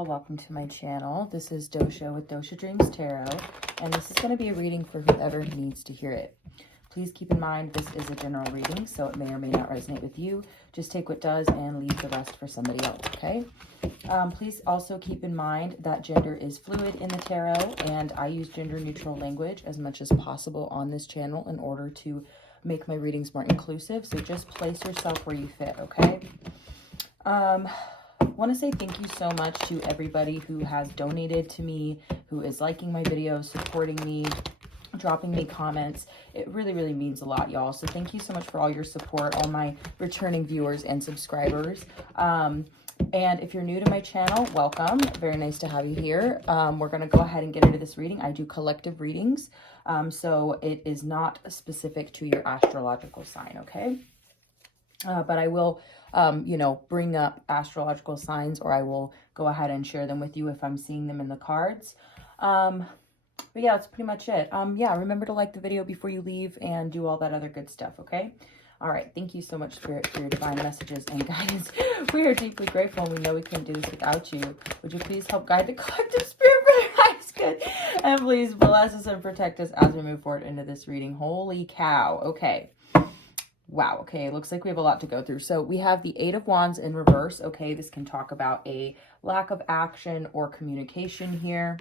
y'all, welcome to my channel. This is Dosha with DoshaDreams Tarot, and this is going to be a reading for whoever needs to hear it. Please keep in mind this is a general reading, so it may or may not resonate with you. Just take what does and leave the rest for somebody else, okay? Please also keep in mind that gender is fluid in the tarot, and I use gender neutral language as much as possible on this channel in order to make my readings more inclusive. So just place yourself where you fit, okay? I want to say thank you so much to everybody who has donated to me, who is liking my videos, supporting me, dropping me comments. It really, really means a lot, y'all. So thank you so much for all your support, all my returning viewers and subscribers. And if you're new to my channel, welcome. Very nice to have you here. We're going to go ahead and get into this reading. I do collective readings, so it is not specific to your astrological sign, okay? But I will, you know, bring up astrological signs, or I will go ahead and share them with you if I'm seeing them in the cards. But yeah, that's pretty much it. Yeah, remember to like the video before you leave and do all that other good stuff, okay? All right, thank you so much, Spirit, for your divine messages and guidance. We are deeply grateful, and we know we couldn't do this without you. Would you please help guide the collective spirit for their highest good? And please bless us and protect us as we move forward into this reading. Holy cow. Okay. Wow, okay, it looks like we have a lot to go through. So we have the Eight of Wands in reverse, okay? This can talk about a lack of action or communication here.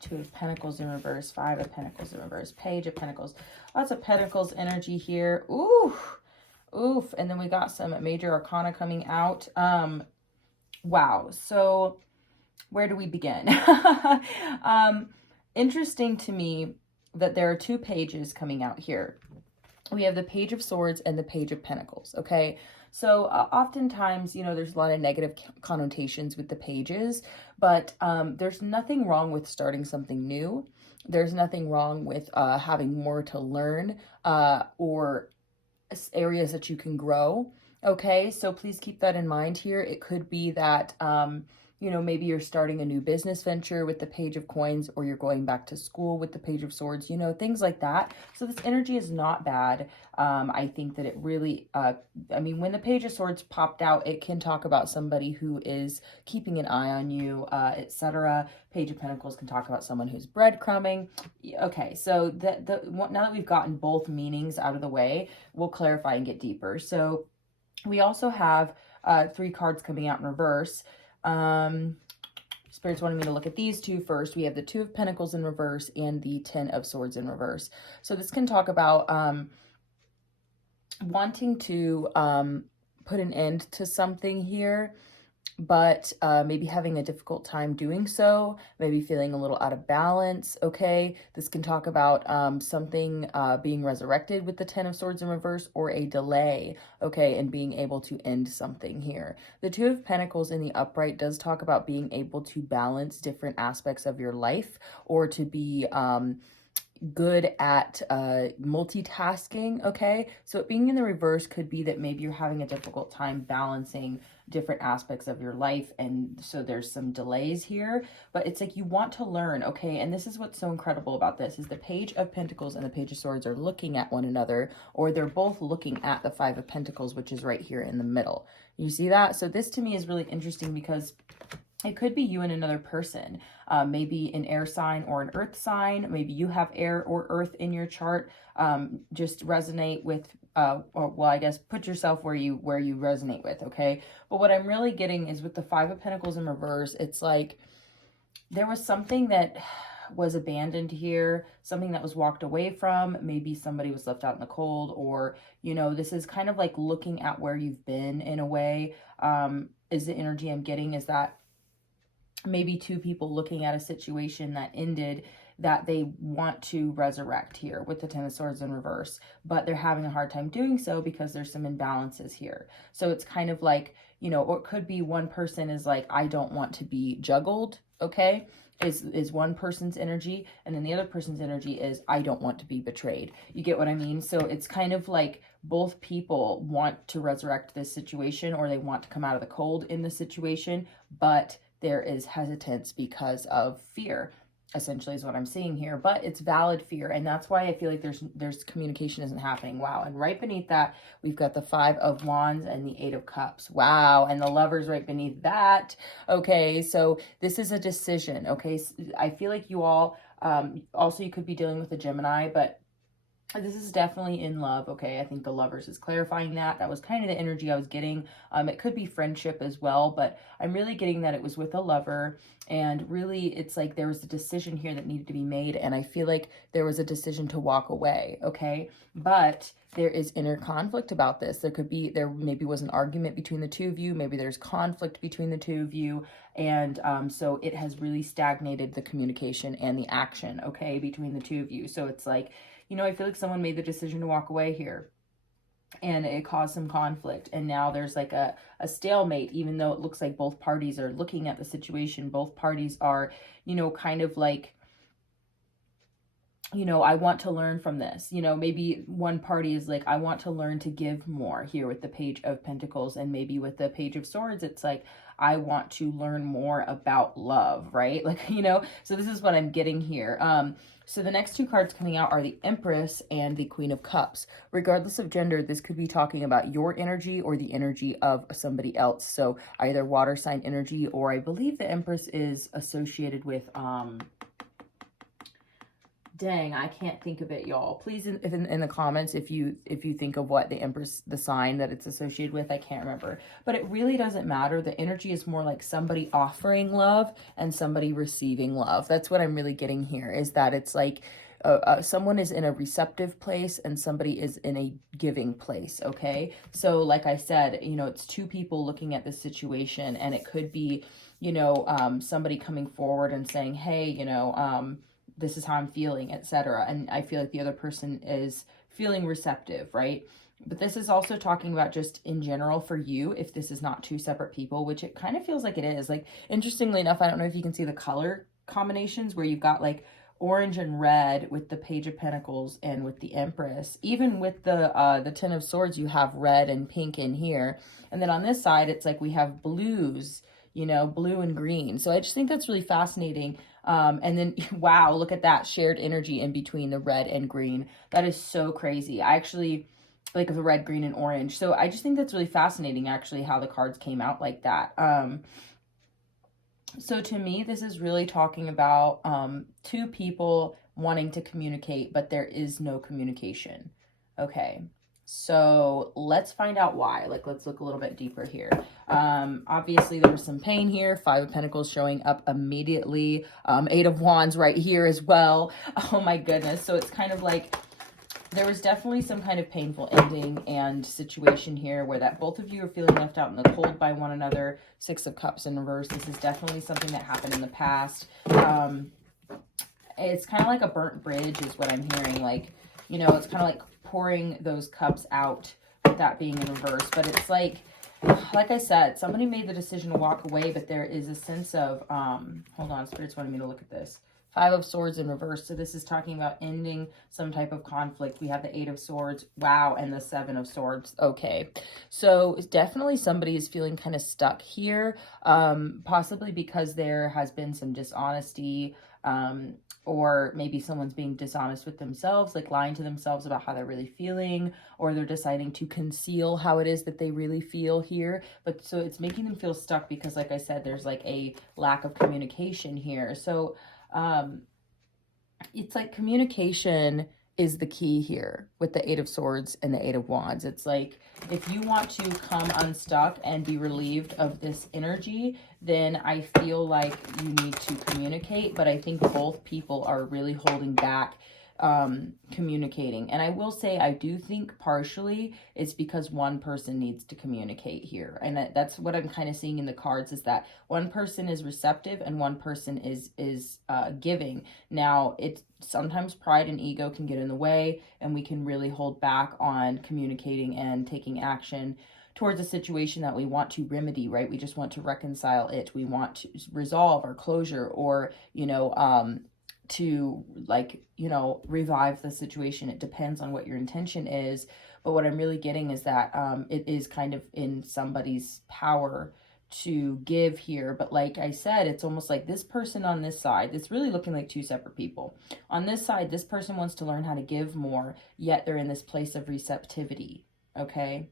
Two of Pentacles in reverse, Five of Pentacles in reverse, Page of Pentacles. Lots of Pentacles energy here. Oof, oof. And then we got some major arcana coming out. Wow, so where do we begin? Interesting to me that there are two pages coming out here. We have the Page of Swords and the Page of Pentacles, okay? So oftentimes, you know, there's a lot of negative connotations with the pages, but there's nothing wrong with starting something new. There's nothing wrong with having more to learn or areas that you can grow, okay? So please keep that in mind here. It could be that, you know, maybe you're starting a new business venture with the Page of Coins, or you're going back to school with the Page of Swords, you know, things like that. So this energy is not bad. I think that it really, I mean, when the Page of Swords popped out, it can talk about somebody who is keeping an eye on you, etc. Page of Pentacles can talk about someone who's breadcrumbing. Okay, so now that we've gotten both meanings out of the way, we'll clarify and get deeper. So we also have 3 cards coming out in reverse. Spirit's wanting me to look at these two first. We have the Two of Pentacles in reverse and the Ten of Swords in reverse. So this can talk about wanting to put an end to something here, but maybe having a difficult time doing so, maybe feeling a little out of balance, okay? This can talk about something being resurrected with the Ten of Swords in reverse, or a delay, okay, and being able to end something here. The Two of Pentacles in the upright does talk about being able to balance different aspects of your life, or to be good at multitasking, okay? So it being in the reverse could be that maybe you're having a difficult time balancing different aspects of your life, and so there's some delays here, but it's like you want to learn, okay? And this is what's so incredible about this, is the Page of Pentacles and the Page of Swords are looking at one another, or they're both looking at the Five of Pentacles, which is right here in the middle. You see that? So this to me is really interesting, because it could be you and another person, maybe an air sign or an earth sign. Maybe you have air or earth in your chart. Just resonate with, or well, I guess put yourself where you resonate with, okay? But what I'm really getting is with the Five of Pentacles in reverse, it's like there was something that was abandoned here, something that was walked away from. Maybe somebody was left out in the cold, or, you know, this is kind of like looking at where you've been in a way. Is the energy I'm getting is that maybe two people looking at a situation that ended that they want to resurrect here with the Ten of Swords in reverse, but they're having a hard time doing so because there's some imbalances here. So it's kind of like, you know, or it could be one person is like, I don't want to be juggled, okay? Is one person's energy, and then the other person's energy is, I don't want to be betrayed. You get what I mean? So it's kind of like both people want to resurrect this situation, or they want to come out of the cold in the situation, but there is hesitance because of fear. essentially is what I'm seeing here, but it's valid fear. And that's why I feel like there's communication isn't happening. Wow. And right beneath that, we've got the 5 of Wands and the 8 of Cups. Wow. And the Lovers right beneath that. Okay. So this is a decision. Okay. So I feel like you all, also you could be dealing with a Gemini, but this is definitely in love, okay? I think the Lovers is clarifying that. That was kind of the energy I was getting. It could be friendship as well, but I'm really getting that it was with a lover. And really, it's like there was a decision here that needed to be made. And I feel like there was a decision to walk away, okay? But there is inner conflict about this. There maybe was an argument between the two of you. Maybe there's conflict between the two of you. And so it has really stagnated the communication and the action, okay, between the two of you. So it's like, you know, I feel like someone made the decision to walk away here and it caused some conflict. And now there's like a stalemate, even though it looks like both parties are looking at the situation. Both parties are, you know, kind of like, you know, I want to learn from this. You know, maybe one party is like, I want to learn to give more here with the Page of Pentacles. And maybe with the Page of Swords, it's like, I want to learn more about love, right? Like, you know, so this is what I'm getting here. So the next 2 cards coming out are the Empress and the Queen of Cups. Regardless of gender, this could be talking about your energy or the energy of somebody else. So either water sign energy, or I believe the Empress is associated with, dang, I can't think of it, y'all. Please in the comments if you think of what the Empress, the sign that it's associated with. I can't remember, but it really doesn't matter. The energy is more like somebody offering love and somebody receiving love. That's what I'm really getting here, is that it's like someone is in a receptive place and somebody is in a giving place, okay? So like I said, you know, it's 2 people looking at this situation, and it could be, you know, somebody coming forward and saying, hey, you know, this is how I'm feeling, etc. And I feel like the other person is feeling receptive, right? But this is also talking about just in general for you, if this is not 2 separate people, which it kind of feels like it is. Like, interestingly enough, I don't know if you can see the color combinations where you've got like orange and red with the Page of Pentacles and with the Empress. Even with the 10 of Swords, you have red and pink in here. And then on this side, it's like we have blues, you know, blue and green. So I just think that's really fascinating. And then, wow, look at that shared energy in between the red and green. That is so crazy. I actually like the red, green, and orange. So I just think that's really fascinating, actually, how the cards came out like that. So to me, this is really talking about 2 people wanting to communicate, but there is no communication. Okay. So let's find out why. Like, let's look a little bit deeper here. Obviously there was some pain here. 5 of Pentacles showing up immediately. 8 of Wands right here as well. Oh my goodness. So it's kind of like there was definitely some kind of painful ending and situation here where that both of you are feeling left out in the cold by one another. 6 of Cups in reverse. This is definitely something that happened in the past. It's kind of like a burnt bridge is what I'm hearing. Like, you know, it's kind of like pouring those cups out with that being in reverse. But it's like I said, somebody made the decision to walk away, but there is a sense of, hold on, Spirit's wanting me to look at this. 5 of Swords in reverse. So this is talking about ending some type of conflict. We have the 8 of Swords. Wow. And the 7 of Swords. Okay. So definitely somebody is feeling kind of stuck here. Possibly because there has been some dishonesty, or maybe someone's being dishonest with themselves, like lying to themselves about how they're really feeling, or they're deciding to conceal how it is that they really feel here. But so it's making them feel stuck because, like I said, there's like a lack of communication here. So it's like communication is the key here with the 8 of Swords and the 8 of Wands. It's like, if you want to come unstuck and be relieved of this energy, then I feel like you need to communicate. But I think both people are really holding back communicating. And I will say, I do think partially it's because one person needs to communicate here. And that's what I'm kind of seeing in the cards, is that one person is receptive and one person is giving. Now, it's sometimes pride and ego can get in the way, and we can really hold back on communicating and taking action towards a situation that we want to remedy, right? We just want to reconcile it. We want to resolve our closure, or, you know, to, like, you know, revive the situation. It depends on what your intention is. But what I'm really getting is that it is kind of in somebody's power to give here, but like I said, it's almost like this person on this side, it's really looking like two separate people. On this side, this person wants to learn how to give more, yet they're in this place of receptivity, okay?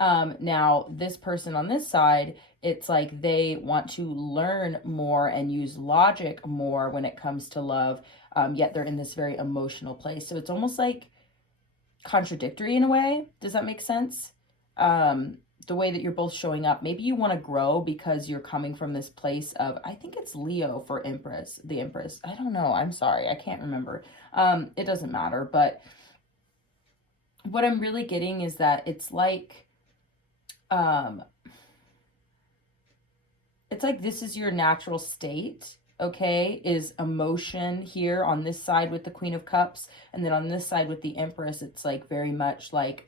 Now this person on this side, it's like they want to learn more and use logic more when it comes to love, yet they're in this very emotional place. So it's almost like contradictory in a way. Does that make sense? The way that you're both showing up. Maybe you want to grow because you're coming from this place of, I think it's Leo for Empress, the Empress. I don't know. I'm sorry. I can't remember. It doesn't matter. But what I'm really getting is that it's like this is your natural state, okay, is emotion here on this side with the Queen of Cups. And then on this side with the Empress, it's like very much like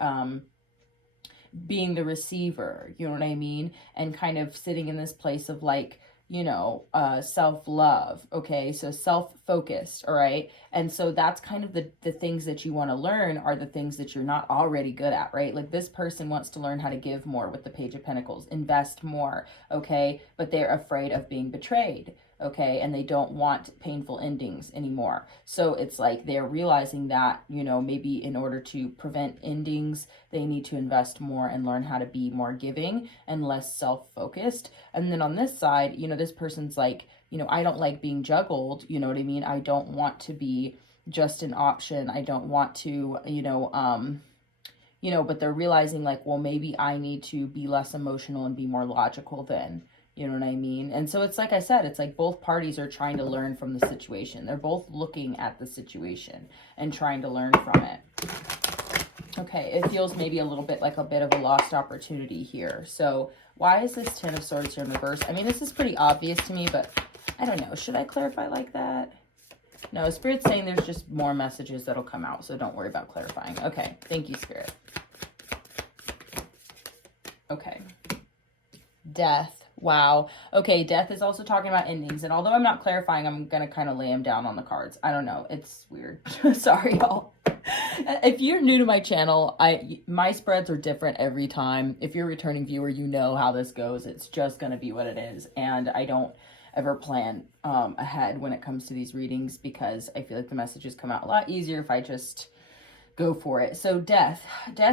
being the receiver, you know what I mean? And kind of sitting in this place of like, you know, self-love, okay? So self-focused, all right? And so that's kind of the things that you want to learn are the things that you're not already good at, right? Like this person wants to learn how to give more with the Page of Pentacles, invest more, okay? But they're afraid of being betrayed, okay? And they don't want painful endings anymore. So it's like they're realizing that, you know, maybe in order to prevent endings, they need to invest more and learn how to be more giving and less self-focused. And then on this side, you know, this person's like, you know, I don't like being juggled, you know what I mean? I don't want to be just an option. I don't want to, you know, but they're realizing like, well, maybe I need to be less emotional and be more logical then. You know what I mean? And so it's like I said, it's like both parties are trying to learn from the situation. They're both looking at the situation and trying to learn from it. Okay, it feels maybe a little bit like a bit of a lost opportunity here. So why is this Ten of Swords here in reverse? I mean, this is pretty obvious to me, but I don't know. Should I clarify like that? No, Spirit's saying there's just more messages that'll come out, so don't worry about clarifying. Okay, thank you, Spirit. Okay. Death. Wow. Okay, death is also talking about endings. And although I'm not clarifying, I'm going to kind of lay them down on the cards. I don't know. It's weird. Sorry, y'all. If you're new to my channel, my spreads are different every time. If you're a returning viewer, you know how this goes. It's just going to be what it is. And I don't ever plan ahead when it comes to these readings because I feel like the messages come out a lot easier if I just go for it. So death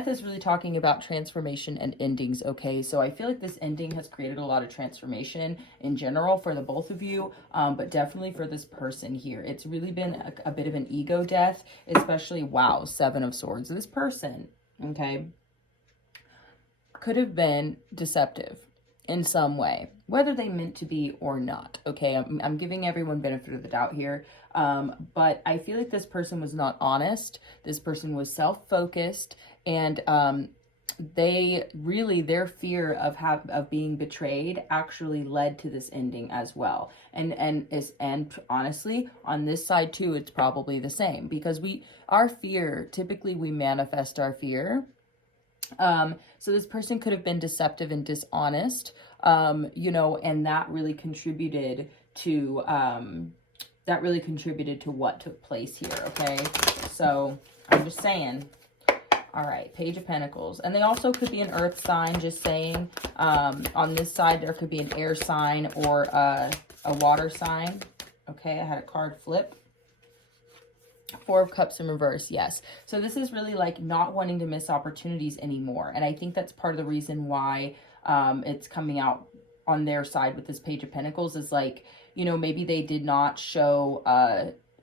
is really talking about transformation and endings, okay? So I feel like this ending has created a lot of transformation in general for the both of you, but definitely for this person here. It's really been a bit of an ego death, especially, wow, Seven of Swords. This person, okay, could have been deceptive in some way, whether they meant to be or not, okay? I'm giving everyone benefit of the doubt here, but I feel like this person was not honest. This person was self-focused, and their fear of being betrayed actually led to this ending as well. And honestly, on this side too, it's probably the same, because our fear, typically we manifest our fear. So this person could have been deceptive and dishonest, you know, and that really contributed to what took place here. Okay. So I'm just saying, all right, Page of Pentacles, and they also could be an earth sign, just saying, on this side, there could be an air sign or, a water sign. Okay. I had a card flip. Four of Cups in reverse, yes. So this is really like not wanting to miss opportunities anymore. And I think that's part of the reason why it's coming out on their side with this Page of Pentacles is like, you know, maybe they did not show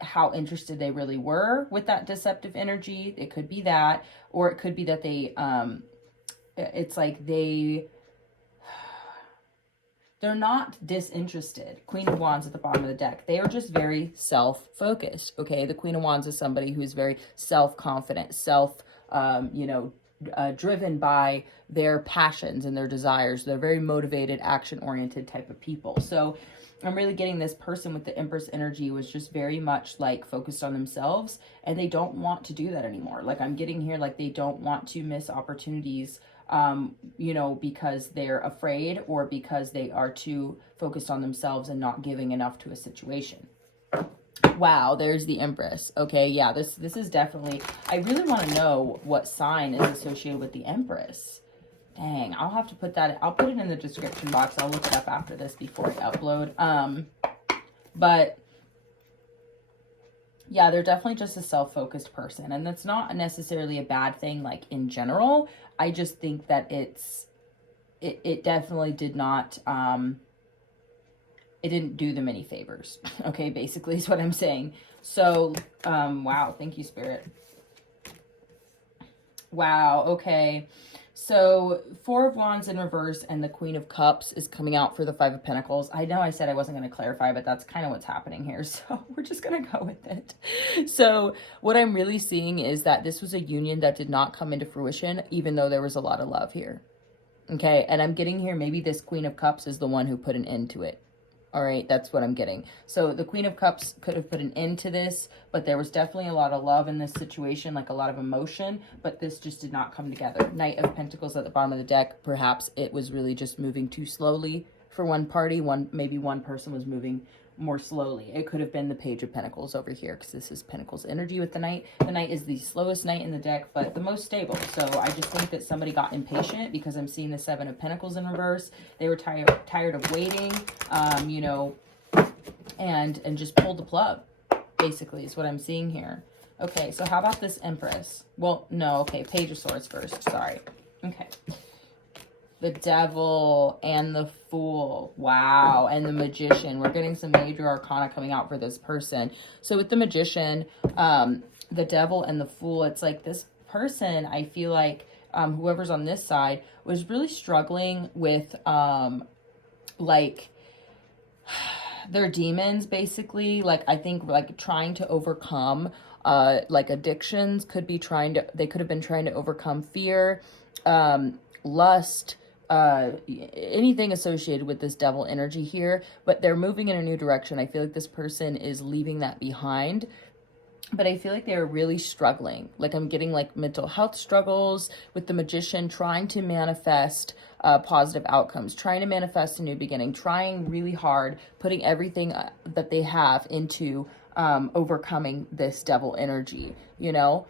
how interested they really were with that deceptive energy. It could be that, or it could be that they, it's like they're not disinterested. Queen of Wands at the bottom of the deck. They are just very self-focused, okay? The Queen of Wands is somebody who's very self-confident, driven by their passions and their desires. They're very motivated, action-oriented type of people. So I'm really getting this person with the Empress energy was just very much like focused on themselves, and they don't want to do that anymore. Like I'm getting here, like they don't want to miss opportunities, you know, because they're afraid or because they are too focused on themselves and not giving enough to a situation. Wow, there's the Empress. Okay, yeah, this is definitely, I really want to know what sign is associated with the Empress. Dang, I'll have to put that, I'll put it in the description box. I'll look it up after this before I upload. But yeah, they're definitely just a self-focused person. And that's not necessarily a bad thing, like in general. I just think that it definitely did not, it didn't do them any favors. Okay, basically is what I'm saying. So, wow, thank you, Spirit. Wow, okay. So, Four of Wands in reverse and the Queen of Cups is coming out for the Five of Pentacles. I know I said I wasn't going to clarify, but that's kind of what's happening here. So, we're just going to go with it. So, what I'm really seeing is that this was a union that did not come into fruition, even though there was a lot of love here. Okay, and I'm getting here, maybe this Queen of Cups is the one who put an end to it. All right, that's what I'm getting. So the Queen of Cups could have put an end to this, but there was definitely a lot of love in this situation, like a lot of emotion, but this just did not come together. Knight of Pentacles at the bottom of the deck. Perhaps it was really just moving too slowly for one party. Maybe one person was moving more slowly. It could have been the Page of Pentacles over here, because this is Pentacles energy with the Knight. The Knight is the slowest Knight in the deck, but the most stable. So I just think that somebody got impatient, because I'm seeing the Seven of Pentacles in reverse. They were tired of waiting, you know, and just pulled the plug, basically, is what I'm seeing here. Okay, so how about this Empress? Well, no, okay, Page of Swords first, sorry. Okay. The Devil and the Fool. Wow. And the Magician. We're getting some major arcana coming out for this person. So with the Magician, the Devil and the Fool, it's like this person, I feel like whoever's on this side was really struggling with like their demons, basically. Like, I think like trying to overcome like addictions, they could have been trying to overcome fear, lust, anything associated with this devil energy here, but they're moving in a new direction. I feel like this person is leaving that behind, but I feel like they're really struggling. Like, I'm getting like mental health struggles with the Magician, trying to manifest positive outcomes, trying to manifest a new beginning, trying really hard, putting everything that they have into overcoming this devil energy, you know?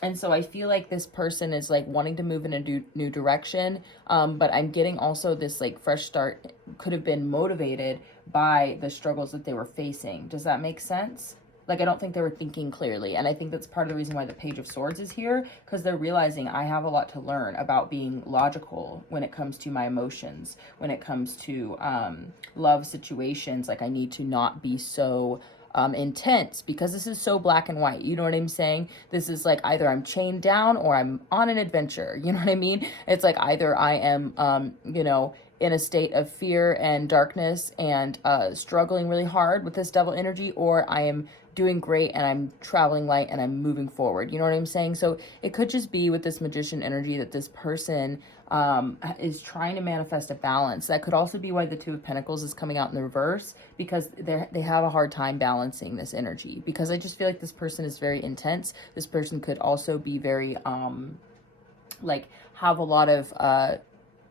And so I feel like this person is like wanting to move in a new direction. But I'm getting also this like fresh start could have been motivated by the struggles that they were facing. Does that make sense? Like, I don't think they were thinking clearly. And I think that's part of the reason why the Page of Swords is here, because they're realizing I have a lot to learn about being logical when it comes to my emotions, when it comes to love situations. Like, I need to not be so intense, because this is so black and white. You know what I'm saying? This is like either I'm chained down or I'm on an adventure. You know what I mean? It's like either I am, you know, in a state of fear and darkness and struggling really hard with this devil energy, or I am doing great and I'm traveling light and I'm moving forward. You know what I'm saying? So it could just be with this Magician energy that this person is trying to manifest a balance. That could also be why the Two of Pentacles is coming out in the reverse, because they have a hard time balancing this energy, because I just feel like this person is very intense. This person could also be very like have a lot of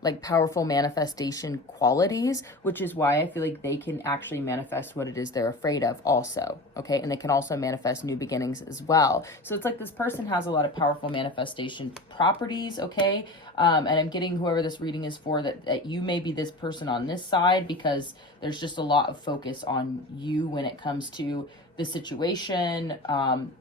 like powerful manifestation qualities, which is why I feel like they can actually manifest what it is they're afraid of also, okay? And they can also manifest new beginnings as well. So it's like this person has a lot of powerful manifestation properties, okay? And I'm getting whoever this reading is for, that you may be this person on this side, because there's just a lot of focus on you when it comes to the situation.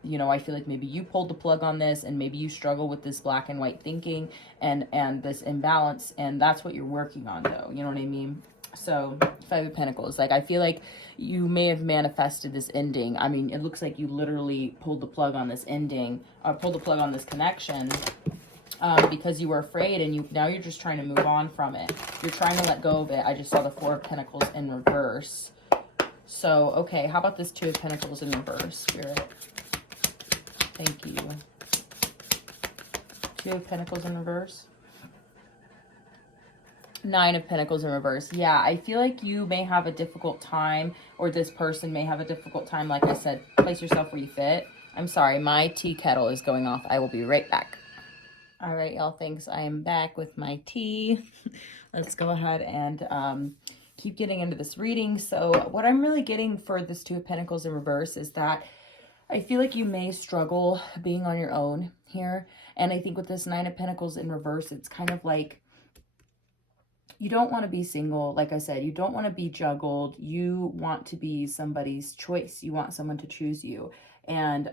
You know, I feel like maybe you pulled the plug on this, and maybe you struggle with this black and white thinking and this imbalance, and that's what you're working on, though. You know what I mean? So Five of Pentacles, like, I feel like you may have manifested this ending. I mean, it looks like you literally pulled the plug on this ending, or pulled the plug on this connection, because you were afraid, and now you're just trying to move on from it. You're trying to let go of it. I just saw the Four of Pentacles in reverse. So, okay, how about this Two of Pentacles in reverse, Spirit? Thank you. Two of Pentacles in reverse. Nine of Pentacles in reverse. Yeah, I feel like you may have a difficult time, or this person may have a difficult time. Like I said, place yourself where you fit. I'm sorry, my tea kettle is going off. I will be right back. All right, y'all, thanks. I am back with my tea. Let's go ahead and keep getting into this reading. So what I'm really getting for this Two of Pentacles in reverse is that I feel like you may struggle being on your own here. And I think with this Nine of Pentacles in reverse, it's kind of like you don't want to be single. Like I said, you don't want to be juggled. You want to be somebody's choice. You want someone to choose you. And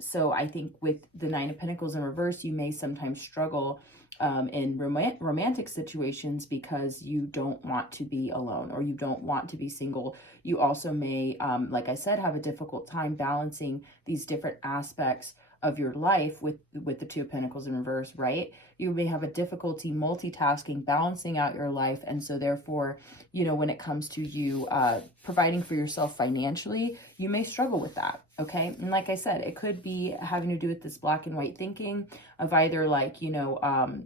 so I think with the Nine of Pentacles in reverse, you may sometimes struggle in romantic situations because you don't want to be alone or you don't want to be single. You also may, like I said, have a difficult time balancing these different aspects of your life with the Two of Pentacles in reverse, right? You may have a difficulty multitasking, balancing out your life. And so therefore, you know, when it comes to you providing for yourself financially, you may struggle with that, okay? And like I said, it could be having to do with this black and white thinking of either like, you know,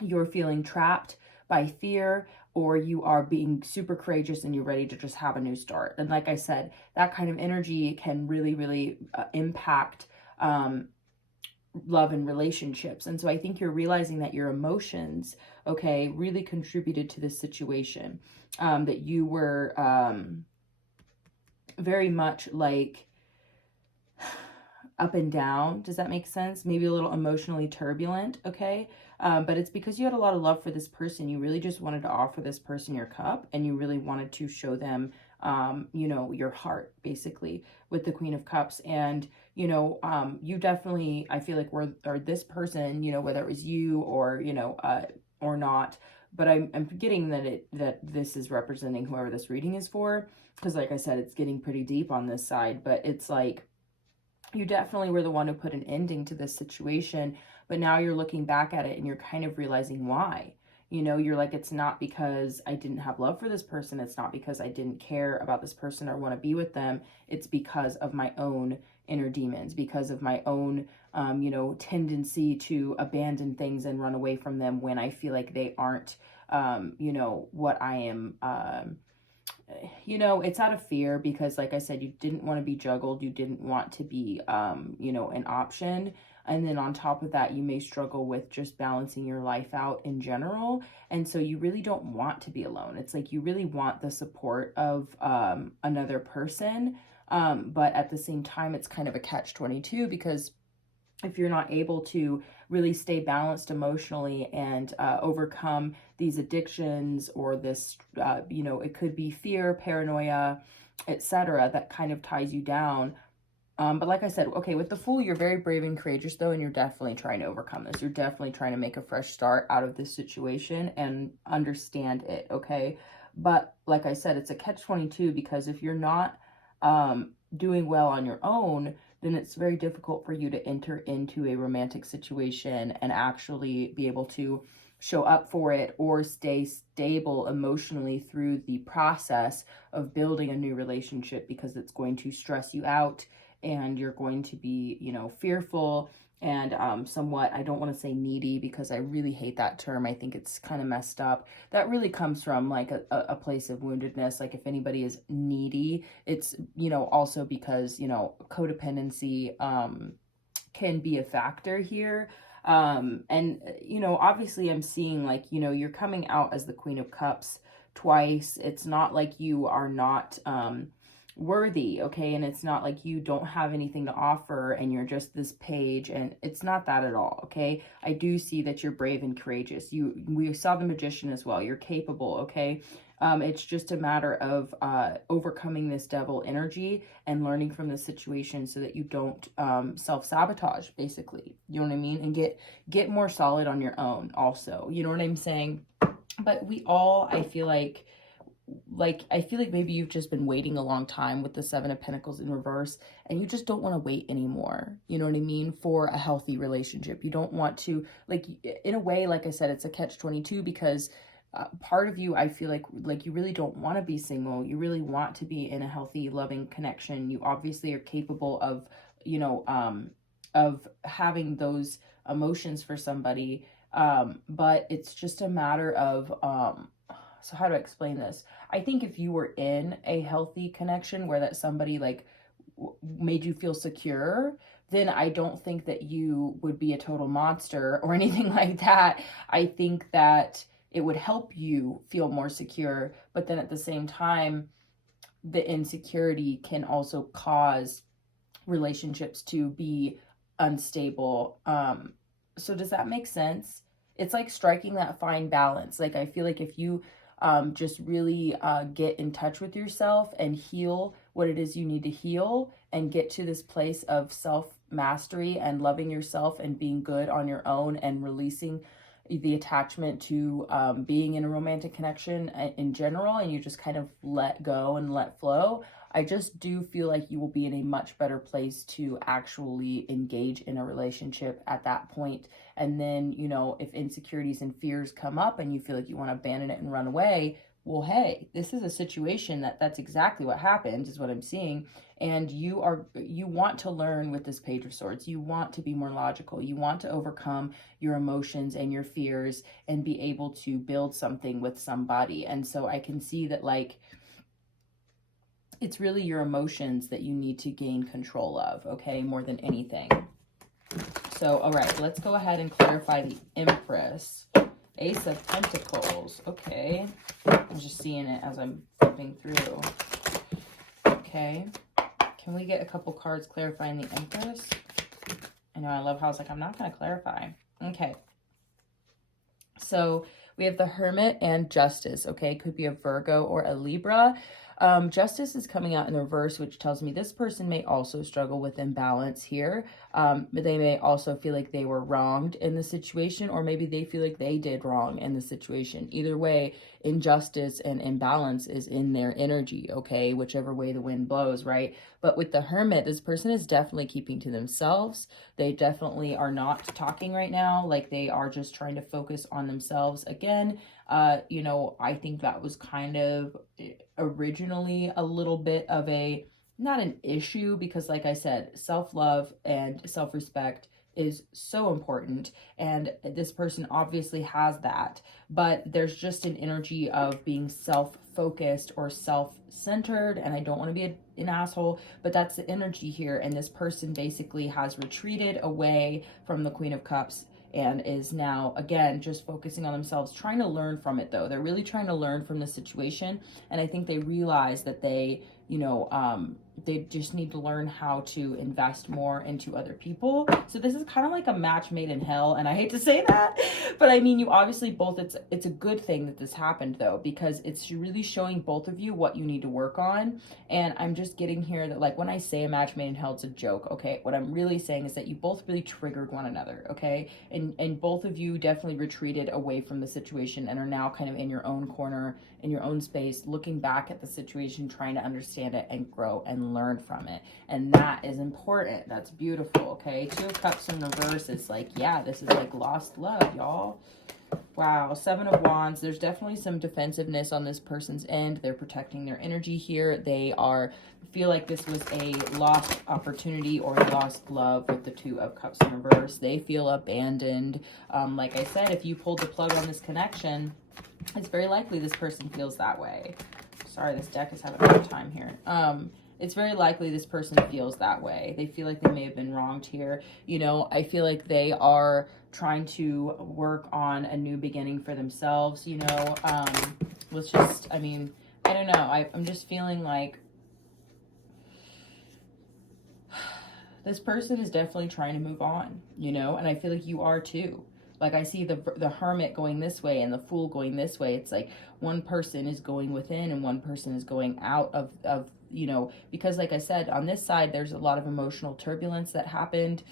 you're feeling trapped by fear, or you are being super courageous and you're ready to just have a new start. And like I said, that kind of energy can really, really impact love and relationships. And so I think you're realizing that your emotions, okay, really contributed to this situation, that you were very much like up and down. Does that make sense? Maybe a little emotionally turbulent, okay? But it's because you had a lot of love for this person. You really just wanted to offer this person your cup, and you really wanted to show them, you know, your heart, basically, with the Queen of Cups. And, you know, you definitely, I feel like or this person, you know, whether it was you or, you know, or not, but I'm getting that this is representing whoever this reading is for, because like I said, it's getting pretty deep on this side, but it's like, you definitely were the one who put an ending to this situation, but now you're looking back at it and you're kind of realizing why. You know, you're like, it's not because I didn't have love for this person. It's not because I didn't care about this person or want to be with them. It's because of my own inner demons, because of my own, you know, tendency to abandon things and run away from them when I feel like they aren't, you know, what I am, you know, it's out of fear because, like I said, you didn't want to be juggled. You didn't want to be, you know, an option. And then on top of that, you may struggle with just balancing your life out in general. And so you really don't want to be alone. It's like you really want the support of another person. But at the same time, it's kind of a catch-22 because if you're not able to really stay balanced emotionally and overcome these addictions or this, you know, it could be fear, paranoia, etc., that kind of ties you down. But like I said, okay, with the Fool, you're very brave and courageous though, and you're definitely trying to overcome this. You're definitely trying to make a fresh start out of this situation and understand it, okay? But like I said, it's a catch-22 because if you're not doing well on your own, then it's very difficult for you to enter into a romantic situation and actually be able to show up for it or stay stable emotionally through the process of building a new relationship, because it's going to stress you out and you're going to be, you know, fearful and somewhat, I don't want to say needy because I really hate that term. I think it's kind of messed up. That really comes from like a place of woundedness. Like if anybody is needy, it's, you know, also because, you know, codependency can be a factor here. And, you know, obviously I'm seeing like, you know, you're coming out as the Queen of Cups twice. It's not like you are not, worthy, okay? And it's not like you don't have anything to offer and you're just this page, and it's not that at all, okay? I do see that you're brave and courageous. We saw the Magician as well. You're capable, okay? It's just a matter of overcoming this devil energy and learning from the situation so that you don't self-sabotage, basically. You know what I mean? And get more solid on your own also. You know what I'm saying? But we all, I feel like maybe you've just been waiting a long time with the Seven of Pentacles in reverse, and you just don't want to wait anymore. You know what I mean? For a healthy relationship. You don't want to, like, in a way, like I said, it's a catch-22 because part of you, I feel like you really don't want to be single. You really want to be in a healthy, loving connection. You obviously are capable of, you know, of having those emotions for somebody. But it's just a matter of, so how do I explain this? I think if you were in a healthy connection where that somebody like made you feel secure, then I don't think that you would be a total monster or anything like that. I think that it would help you feel more secure, but then at the same time, the insecurity can also cause relationships to be unstable. So does that make sense? It's like striking that fine balance. Like, I feel like if you just really get in touch with yourself and heal what it is you need to heal, and get to this place of self mastery and loving yourself and being good on your own and releasing the attachment to being in a romantic connection in general, and you just kind of let go and let flow, I just do feel like you will be in a much better place to actually engage in a relationship at that point. And then, you know, if insecurities and fears come up and you feel like you want to abandon it and run away, well, hey, this is a situation that's exactly what happens, is what I'm seeing. And you want to learn with this Page of Swords. You want to be more logical. You want to overcome your emotions and your fears and be able to build something with somebody. And so I can see that, like, it's really your emotions that you need to gain control of, okay, more than anything. So, all right, let's go ahead and clarify the Empress. Ace of Pentacles, okay. I'm just seeing it as I'm flipping through. Okay. Can we get a couple cards clarifying the Empress? I know, I love how it's like, I'm not going to clarify. Okay. So we have the Hermit and Justice, okay? Could be a Virgo or a Libra. Justice is coming out in the reverse, which tells me this person may also struggle with imbalance here. But they may also feel like they were wronged in the situation, or maybe they feel like they did wrong in the situation. Either way, injustice and imbalance is in their energy, okay? Whichever way the wind blows, right? But with the Hermit, this person is definitely keeping to themselves. They definitely are not talking right now. Like, they are just trying to focus on themselves. Again, you know, I think that was kind of originally a little bit of a, not an issue, because like I said, self-love and self-respect is so important, and this person obviously has that, but there's just an energy of being self-focused or self-centered, and I don't want to be an asshole, but that's the energy here. And this person basically has retreated away from the Queen of Cups and is now, again, just focusing on themselves, trying to learn from it, though. They're really trying to learn from the situation, and I think they realize that they, you know, they just need to learn how to invest more into other people. So this is kind of like a match made in hell, and I hate to say that, but I mean, you obviously both, it's a good thing that this happened, though, because it's really showing both of you what you need to work on. And I'm just getting here that, like, when I say a match made in hell, it's a joke, okay? What I'm really saying is that you both really triggered one another, okay? And both of you definitely retreated away from the situation and are now kind of in your own corner, in your own space, looking back at the situation, trying to understand it and grow and learn from it. And that is important. That's beautiful, okay? Two of Cups in reverse is like, yeah, this is like lost love, y'all. Wow, Seven of Wands. There's definitely some defensiveness on this person's end. They're protecting their energy here. They feel like this was a lost opportunity or lost love with the Two of Cups in reverse. They feel abandoned. Like I said, if you pulled the plug on this connection, it's very likely this person feels that way. Sorry, this deck is having a hard time here. It's very likely this person feels that way. They feel like they may have been wronged here. You know, I feel like they are trying to work on a new beginning for themselves, you know. Let's just, I mean, I don't know. I'm just feeling like this person is definitely trying to move on, you know, and I feel like you are too. Like, I see the Hermit going this way and the Fool going this way. It's like one person is going within and one person is going out of you know, because like I said, on this side, there's a lot of emotional turbulence that happened.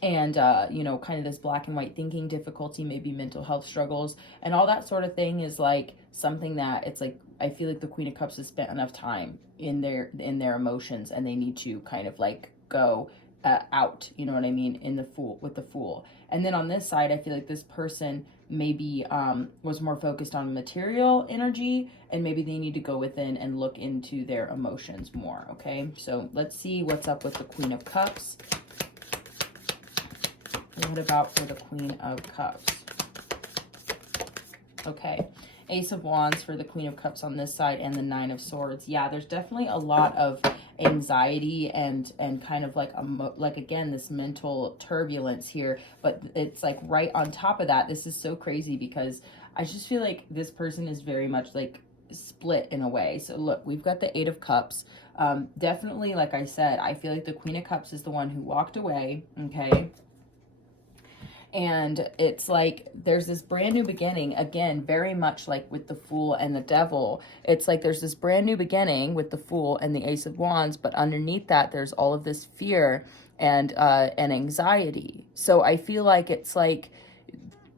And, you know, kind of this black and white thinking difficulty, maybe mental health struggles, and all that sort of thing is like something that it's like, I feel like the Queen of Cups has spent enough time in their emotions, and they need to kind of like go out, you know what I mean, in the Fool, with the Fool. And then on this side, I feel like this person maybe was more focused on material energy, and maybe they need to go within and look into their emotions more, okay? So let's see what's up with the Queen of Cups. What about for the Queen of Cups? Okay, Ace of Wands for the Queen of Cups on this side, and the Nine of Swords. Yeah, there's definitely a lot of anxiety and kind of like again, this mental turbulence here, but it's like right on top of that. This is so crazy because I just feel like this person is very much like split in a way. So look, we've got the Eight of Cups. Definitely, like I said, I feel like the Queen of Cups is the one who walked away, okay? And it's like there's this brand new beginning, again, very much like with the Fool and the Devil. It's like there's this brand new beginning with the Fool and the Ace of Wands, but underneath that there's all of this fear and anxiety. So I feel like it's like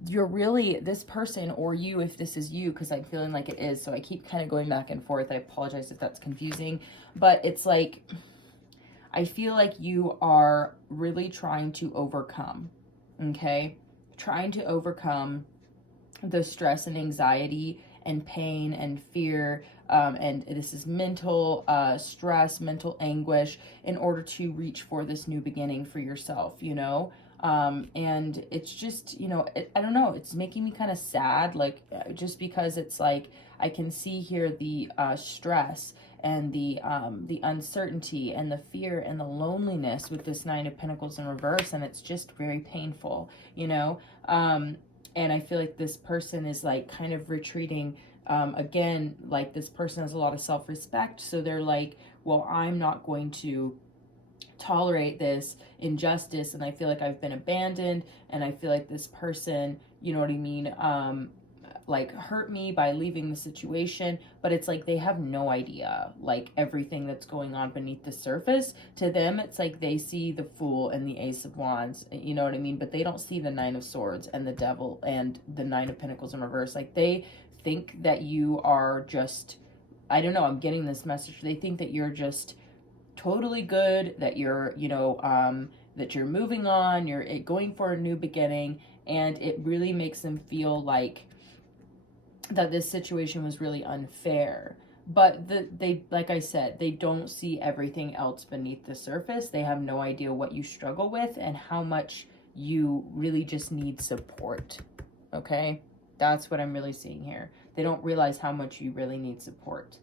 you're really, this person, or you, if this is you, because I'm feeling like it is, so I keep kind of going back and forth. I apologize if that's confusing, but it's like I feel like you are really trying to overcome, okay? Trying to overcome the stress and anxiety and pain and fear, and this is mental stress, mental anguish, in order to reach for this new beginning for yourself, you know? And it's just, you know, I don't know, it's making me kind of sad, like, just because it's like, I can see here the stress and the uncertainty and the fear and the loneliness with this Nine of Pentacles in reverse, and it's just very painful, you know? And I feel like this person is like kind of retreating. Again, like this person has a lot of self-respect, so they're like, well, I'm not going to tolerate this injustice, and I feel like I've been abandoned, and I feel like this person, you know what I mean, like hurt me by leaving the situation. But it's like they have no idea like everything that's going on beneath the surface. To them, it's like they see the Fool and the Ace of Wands, you know what I mean, but they don't see the Nine of Swords and the Devil and the Nine of Pentacles in reverse. Like they think that you are just, I don't know, I'm getting this message, they think that you're just totally good, that you're, you know, that you're moving on, you're going for a new beginning, and it really makes them feel like that this situation was really unfair. But they, like I said, they don't see everything else beneath the surface. They have no idea what you struggle with and how much you really just need support, okay? That's what I'm really seeing here. They don't realize how much you really need support.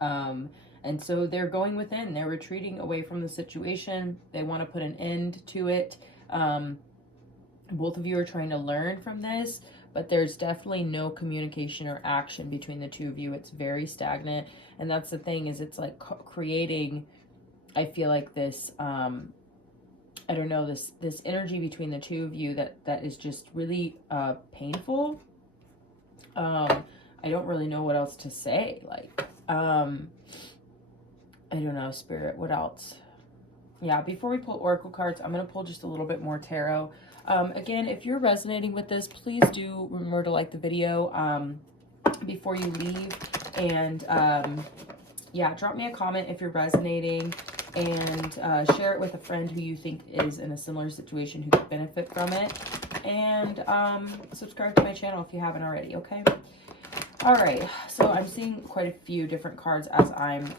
And so they're going within, they're retreating away from the situation. They want to put an end to it. Both of you are trying to learn from this, but there's definitely no communication or action between the two of you. It's very stagnant. And that's the thing, is it's like creating, I feel like this, I don't know, this energy between the two of you that is just really painful. I don't really know what else to say. Like, I don't know, Spirit, what else? Yeah, before we pull Oracle cards, I'm going to pull just a little bit more tarot. Again, if you're resonating with this, please do remember to like the video before you leave. And yeah, drop me a comment if you're resonating, and share it with a friend who you think is in a similar situation who could benefit from it. And subscribe to my channel if you haven't already, okay? All right, so I'm seeing quite a few different cards as I'm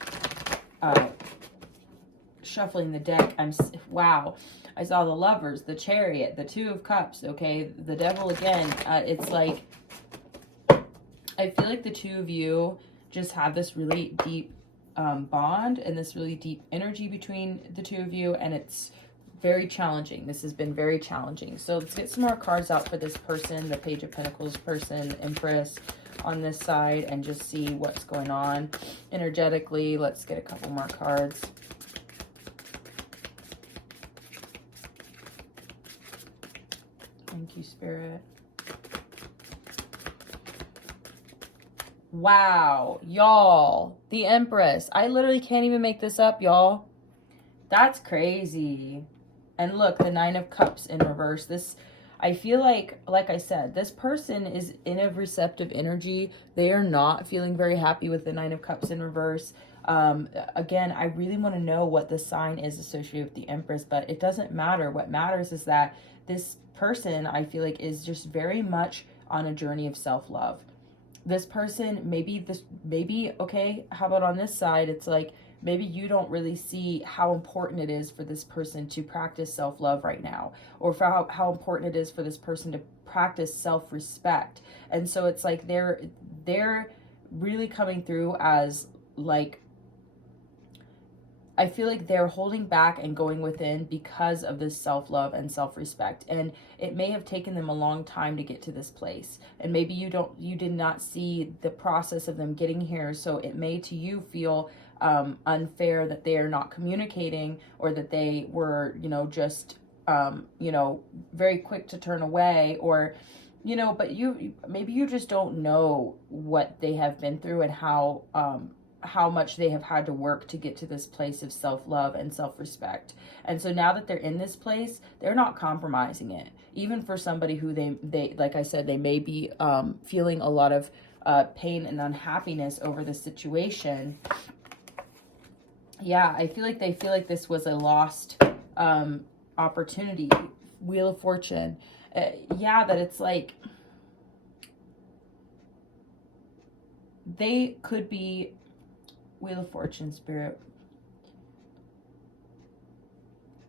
shuffling the deck. Wow, I saw the Lovers, the Chariot, the Two of Cups, okay, the Devil again. It's like, I feel like the two of you just have this really deep bond and this really deep energy between the two of you, and it's very challenging. This has been very challenging. So let's get some more cards out for this person, the Page of Pentacles person, Empress, on this side, and just see what's going on energetically. Let's get a couple more cards. Thank you, Spirit. Wow, y'all, the Empress. I literally can't even make this up, y'all. That's crazy. And look, the Nine of Cups in reverse. This, I feel like I said, this person is in a receptive energy. They are not feeling very happy with the Nine of Cups in reverse. Again, I really want to know what the sign is associated with the Empress, but it doesn't matter. What matters is that this person, I feel like, is just very much on a journey of self-love. This person, maybe, okay, how about on this side, it's like, maybe you don't really see how important it is for this person to practice self-love right now, or for how important it is for this person to practice self-respect. And so it's like they're really coming through as like, I feel like they're holding back and going within because of this self-love and self-respect. And it may have taken them a long time to get to this place. And maybe you did not see the process of them getting here. So it may to you feel unfair that they are not communicating, or that they were, you know, just, you know, very quick to turn away, or, you know, but maybe you just don't know what they have been through and how much they have had to work to get to this place of self-love and self-respect. And so now that they're in this place, they're not compromising it. Even for somebody who they like I said, they may be feeling a lot of pain and unhappiness over the situation. Yeah, I feel like this was a lost opportunity. Wheel of Fortune. Yeah, that it's like they could be, Wheel of Fortune, Spirit.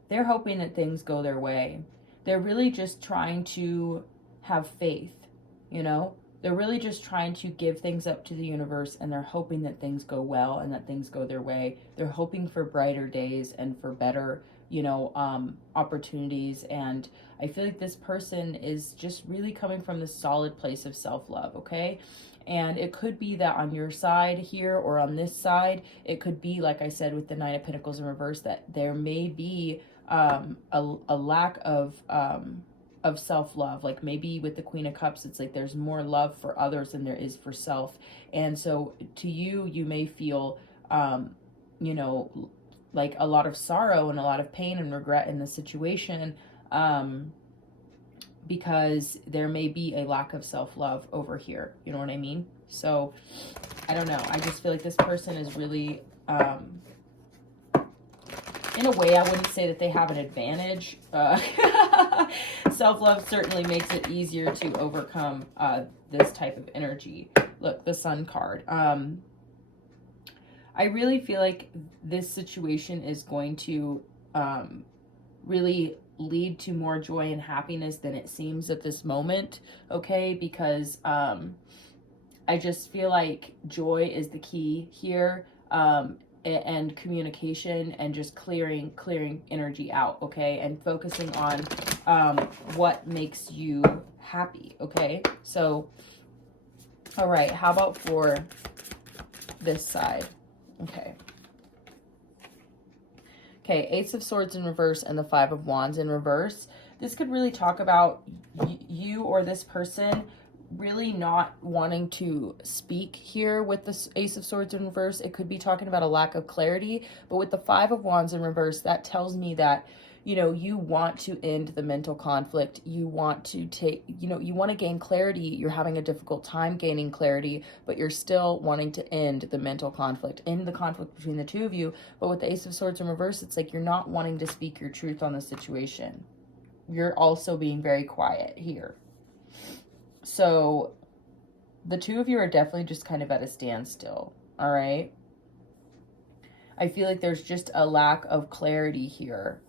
They're hoping that things go their way. They're really just trying to have faith, you know? They're really just trying to give things up to the universe, and they're hoping that things go well and that things go their way. They're hoping for brighter days and for better, you know, opportunities. And I feel like this person is just really coming from this solid place of self-love, okay? And it could be that on your side here or on this side, it could be, like I said, with the Nine of Pentacles in reverse, that there may be a lack of self-love. Like maybe with the Queen of Cups, it's like there's more love for others than there is for self. And so to you, you may feel, you know, like a lot of sorrow and a lot of pain and regret in the situation, because there may be a lack of self-love over here. You know what I mean? So I don't know. I just feel like this person is really, in a way, I wouldn't say that they have an advantage. Self-love certainly makes it easier to overcome this type of energy. Look, the Sun card. I really feel like this situation is going to really lead to more joy and happiness than it seems at this moment, okay? Because I just feel like joy is the key here, and communication, and just clearing energy out, okay? And focusing on what makes you happy, okay? So, all right, how about for this side? Okay. Okay, Ace of Swords in reverse and the Five of Wands in reverse. This could really talk about you or this person really not wanting to speak here with the Ace of Swords in reverse. It could be talking about a lack of clarity, but with the Five of Wands in reverse, that tells me that, you know, you want to end the mental conflict. You want to take, you know, you want to gain clarity. You're having a difficult time gaining clarity, but you're still wanting to end the mental conflict, end the conflict between the two of you. But with the Ace of Swords in reverse, it's like you're not wanting to speak your truth on the situation. You're also being very quiet here. So the two of you are definitely just kind of at a standstill, all right? I feel like there's just a lack of clarity here,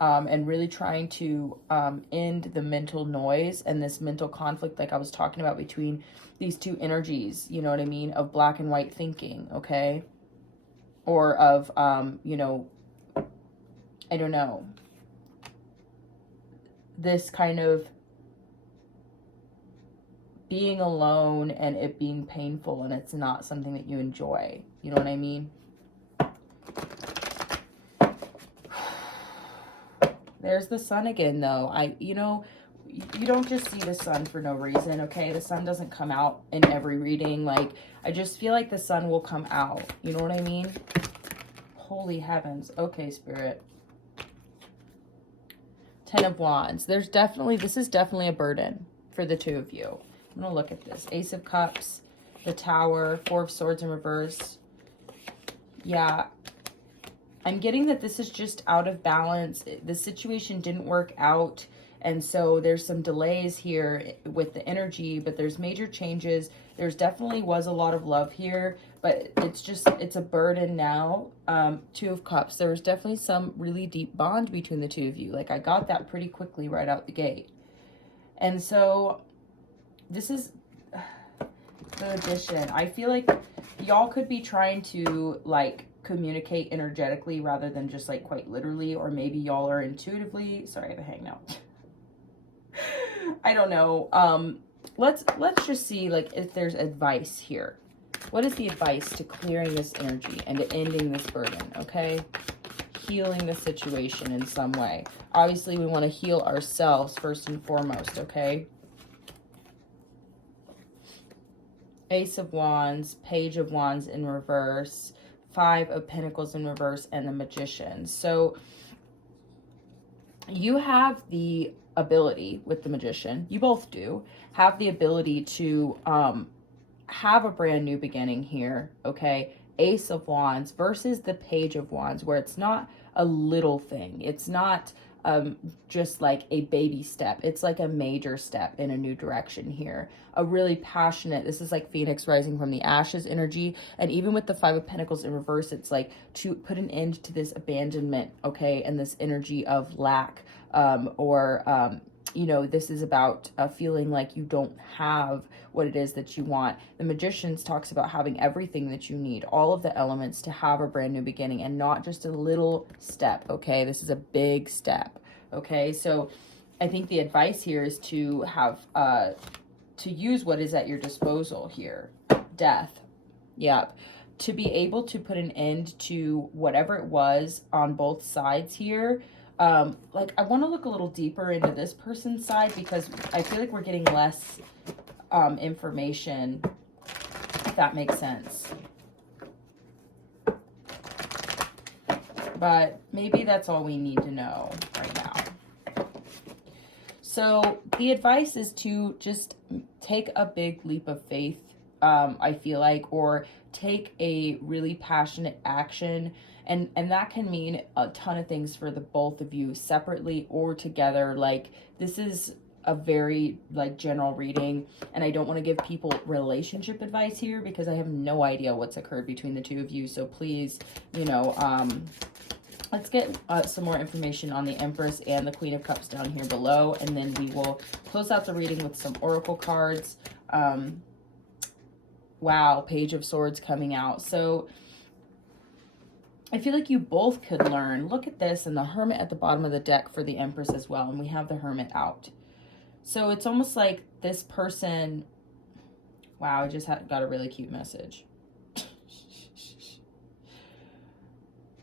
and really trying to end the mental noise and this mental conflict like I was talking about between these two energies, you know what I mean, of black and white thinking, okay? Or of, you know, I don't know, this kind of being alone and it being painful, and it's not something that you enjoy. You know what I mean? There's the Sun again, though. You know, you don't just see the Sun for no reason, okay? The Sun doesn't come out in every reading. Like, I just feel like the Sun will come out. You know what I mean? Holy heavens. Okay, Spirit. Ten of Wands. This is definitely a burden for the two of you. I'm going to look at this. Ace of Cups, the Tower, Four of Swords in reverse. Yeah. I'm getting that this is just out of balance. The situation didn't work out. And so there's some delays here with the energy, but there's major changes. There's definitely was a lot of love here, but it's a burden now. Two of Cups. There was definitely some really deep bond between the two of you. Like, I got that pretty quickly right out the gate. And so this is the addition. I feel like y'all could be trying to, like, communicate energetically rather than just, like, quite literally, or maybe y'all are intuitively. Sorry, I have a hangout. I don't know. Let's just see, like, if there's advice here. What is the advice to clearing this energy and to ending this burden, okay? Healing the situation in some way. Obviously, we want to heal ourselves first and foremost, okay? Ace of Wands, Page of Wands in reverse, Five of Pentacles in reverse, and the Magician. So you have the ability with the Magician, you both do, have the ability to have a brand new beginning here, okay? Ace of Wands versus the Page of Wands, where it's not a little thing. It's not just like a baby step. It's like a major step in a new direction here. A really passionate, this is like Phoenix rising from the ashes energy. And even with the Five of Pentacles in reverse, it's like to put an end to this abandonment, okay? And this energy of lack, you know, this is about feeling like you don't have what it is that you want. The Magician talks about having everything that you need, all of the elements to have a brand new beginning, and not just a little step, okay? This is a big step, okay? So I think the advice here is to have, to use what is at your disposal here. Death, yep. To be able to put an end to whatever it was on both sides here. Like, I want to look a little deeper into this person's side, because I feel like we're getting less information, if that makes sense. But maybe that's all we need to know right now. So the advice is to just take a big leap of faith, I feel like, or take a really passionate action. And that can mean a ton of things for the both of you, separately or together. Like, this is a very like general reading, and I don't want to give people relationship advice here because I have no idea what's occurred between the two of you. So please, you know, let's get some more information on the Empress and the Queen of Cups down here below, and then we will close out the reading with some oracle cards. Wow, Page of Swords coming out. So I feel like you both could learn. Look at this, and the Hermit at the bottom of the deck for the Empress as well, and we have the Hermit out. So it's almost like this person, wow, I just got a really cute message.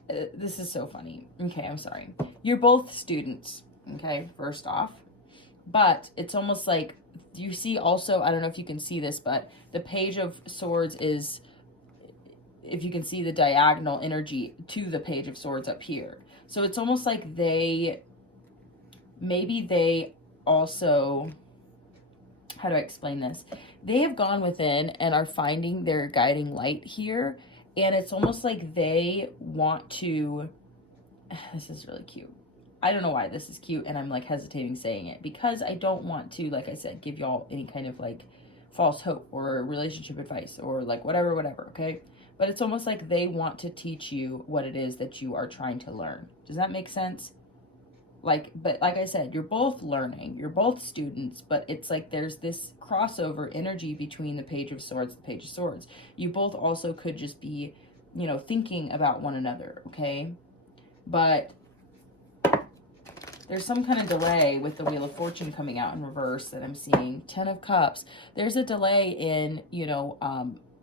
This is so funny. Okay, I'm sorry. You're both students, okay, first off. But it's almost like, you see also, I don't know if you can see this, but the Page of Swords is, if you can see the diagonal energy to the Page of Swords up here. So it's almost like maybe they also, how do I explain this? They have gone within and are finding their guiding light here. And it's almost like they want to, this is really cute. I don't know why this is cute, and I'm like hesitating saying it because I don't want to, like I said, give y'all any kind of like false hope or relationship advice or like whatever, okay? But it's almost like they want to teach you what it is that you are trying to learn. Does that make sense? Like, but like I said, you're both learning, you're both students, but it's like there's this crossover energy between the Page of Swords, the Page of Swords. You both also could just be, you know, thinking about one another, okay? But there's some kind of delay with the Wheel of Fortune coming out in reverse that I'm seeing. 10 of Cups. There's a delay in, you know,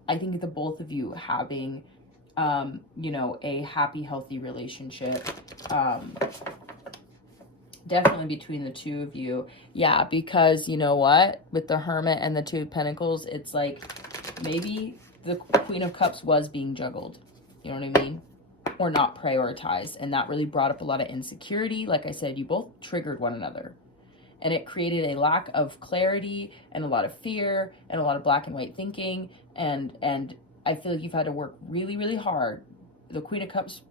I think the both of you having, you know, a happy, healthy relationship. Definitely between the two of you. Yeah, because you know what? With the Hermit and the Two of Pentacles, it's like maybe the Queen of Cups was being juggled. You know what I mean? Or not prioritized. And that really brought up a lot of insecurity. Like I said, you both triggered one another. And it created a lack of clarity and a lot of fear and a lot of black and white thinking. And I feel like you've had to work really, really hard. The Queen of Cups,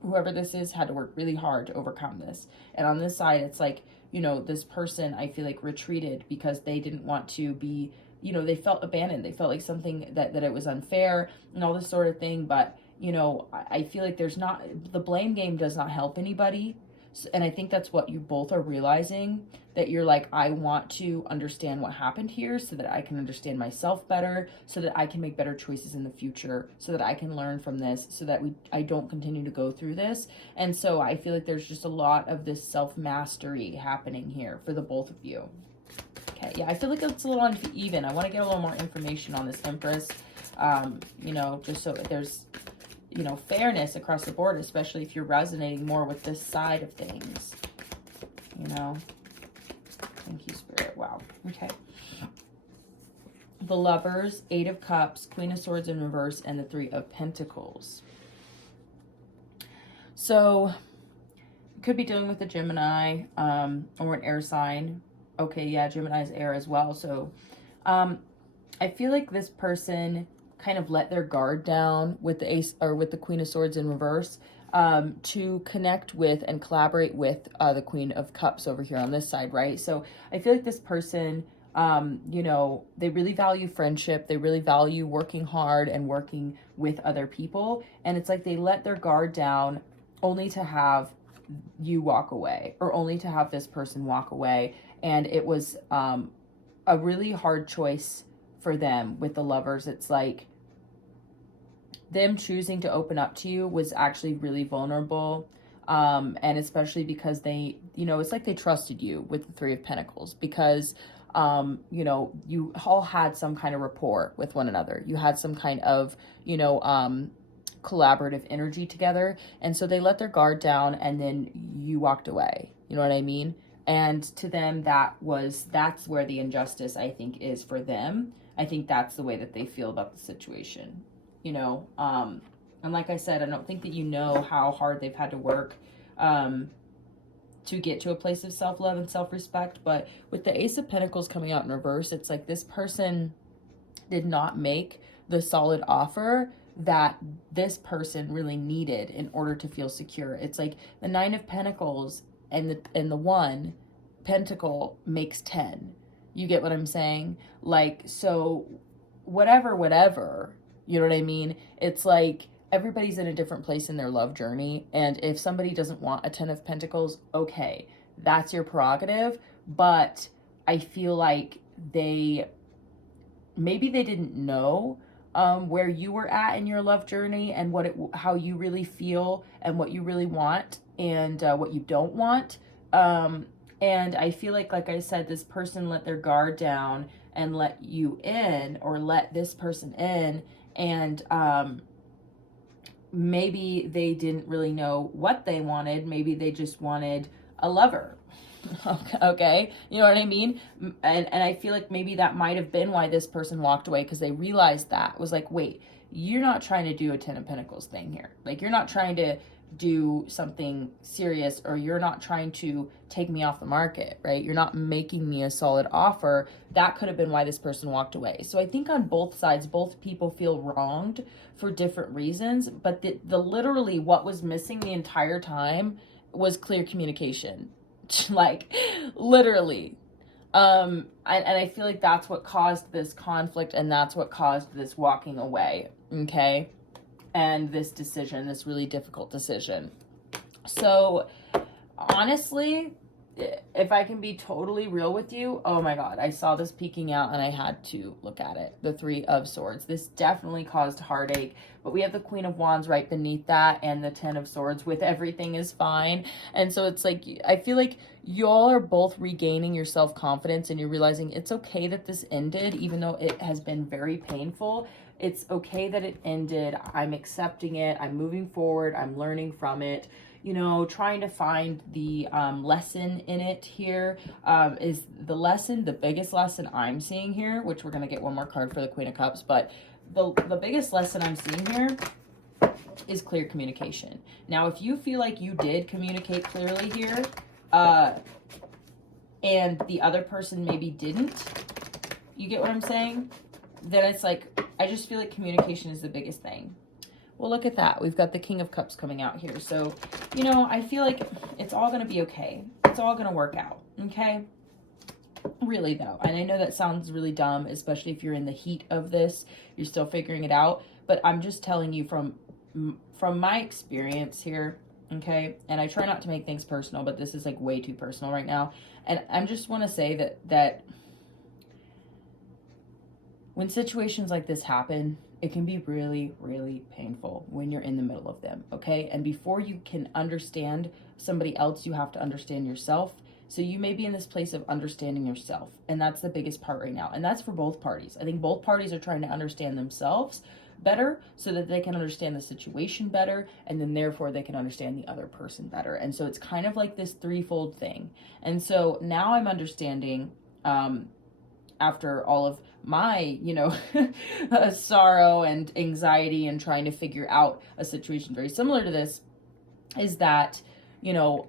whoever this is, had to work really hard to overcome this. And on this side, it's like, you know, this person, I feel like, retreated because they didn't want to be, you know, they felt abandoned. They felt like something that it was unfair and all this sort of thing. But, you know, I feel like there's not, the blame game does not help anybody. And I think that's what you both are realizing, that you're like, I want to understand what happened here so that I can understand myself better, so that I can make better choices in the future, so that I can learn from this, so that I don't continue to go through this. And so I feel like there's just a lot of this self-mastery happening here for the both of you. Okay, yeah, I feel like it's a little uneven. I want to get a little more information on this Empress. you know, just so there's, you know, fairness across the board, especially if you're resonating more with this side of things, you know. Thank you, Spirit. Wow. Okay. The Lovers, Eight of Cups, Queen of Swords in reverse, and the Three of Pentacles. So, you could be dealing with a Gemini or an air sign. Okay, yeah, Gemini is air as well. So, I feel like this person kind of let their guard down with the Ace or with the Queen of Swords in reverse to connect with and collaborate with the Queen of Cups over here on this side, right? So, I feel like this person, you know, they really value friendship. They really value working hard and working with other people. And it's like they let their guard down only to have you walk away, or only to have this person walk away. And it was a really hard choice for them with the Lovers. It's like them choosing to open up to you was actually really vulnerable. And especially because they, you know, it's like they trusted you with the Three of Pentacles, because you know, you all had some kind of rapport with one another. You had some kind of, you know, collaborative energy together. And so they let their guard down and then you walked away. You know what I mean? And to them, that's where the injustice, I think, is for them. I think that's the way that they feel about the situation, you know? And like I said, I don't think that you know how hard they've had to work, to get to a place of self-love and self-respect. But with the Ace of Pentacles coming out in reverse, it's like this person did not make the solid offer that this person really needed in order to feel secure. It's like the Nine of Pentacles and the one pentacle makes 10. You get what I'm saying? Like, so whatever, you know what I mean? It's like everybody's in a different place in their love journey. And if somebody doesn't want a 10 of Pentacles, okay, that's your prerogative. But I feel like maybe they didn't know where you were at in your love journey and how you really feel and what you really want and what you don't want. And I feel like I said, this person let their guard down and let you in, or let this person in. And maybe they didn't really know what they wanted. Maybe they just wanted a lover. Okay, you know what I mean? And I feel like maybe that might have been why this person walked away, because they realized that was like, wait, you're not trying to do a 10 of Pentacles thing here. Like, you're not trying to do something serious, or you're not trying to take me off the market, right? You're not making me a solid offer. That could have been why this person walked away. So I think on both sides, both people feel wronged for different reasons, but the literally what was missing the entire time was clear communication. Like, literally. And I feel like that's what caused this conflict, and that's what caused this walking away, okay? And this decision, this really difficult decision. So, honestly, if I can be totally real with you, oh my God, I saw this peeking out and I had to look at it. The Three of Swords. This definitely caused heartache, but we have the Queen of Wands right beneath that, and the 10 of Swords with everything is fine. And so it's like, I feel like y'all are both regaining your self-confidence, and you're realizing it's okay that this ended, even though it has been very painful. It's okay that it ended. I'm accepting it. I'm moving forward. I'm learning from it. You know, trying to find the lesson in it here. Is the lesson, the biggest lesson I'm seeing here, which we're going to get one more card for the Queen of Cups, but the biggest lesson I'm seeing here is clear communication. Now, if you feel like you did communicate clearly here, and the other person maybe didn't, you get what I'm saying? Then it's like, I just feel like communication is the biggest thing. Well, look at that. We've got the King of Cups coming out here. So, you know, I feel like it's all going to be okay. It's all going to work out, okay? Really, though. And I know that sounds really dumb, especially if you're in the heat of this. You're still figuring it out. But I'm just telling you from my experience here, okay? And I try not to make things personal, but this is like way too personal right now. And I just want to say that when situations like this happen, it can be really, really painful when you're in the middle of them, okay? And before you can understand somebody else, you have to understand yourself. So you may be in this place of understanding yourself, and that's the biggest part right now. And that's for both parties. I think both parties are trying to understand themselves better so that they can understand the situation better, and then therefore they can understand the other person better. And so it's kind of like this threefold thing. And so now I'm understanding, after all of my, sorrow and anxiety and trying to figure out a situation very similar to this, is that